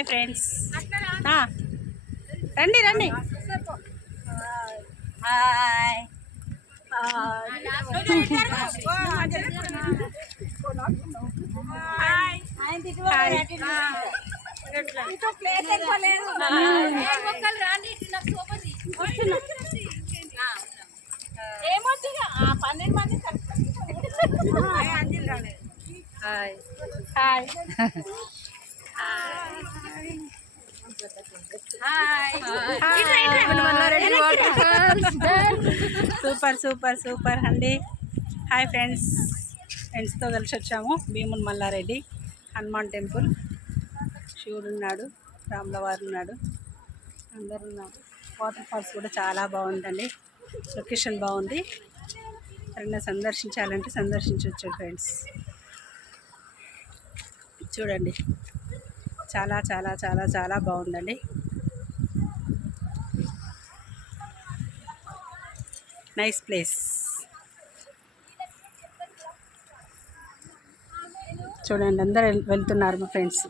Hi friends. రండి రండి. Hi. పన్నెండు మంది hi. Hi. Super super super అండి హాయ్ ఫ్రెండ్స్ ఫ్రెండ్స్తో కలిసి వచ్చాము. భీమున్ మల్లారెడ్డి హనుమాన్ టెంపుల్. శివుడు ఉన్నాడు రాముల వారు ఉన్నాడు. అందరు ఉన్నారు వాటర్ ఫాల్స్ కూడా చాలా బాగుందండి. లొకేషన్ బాగుంది. ఎవరైనా సందర్శించాలంటే సందర్శించవచ్చు ఫ్రెండ్స్ చూడండి. చాలా చాలా చాలా చాలా బాగుందండి. నైస్ ప్లేస్ చూడండి అందరు వెళ్తున్నారు మా ఫ్రెండ్స్.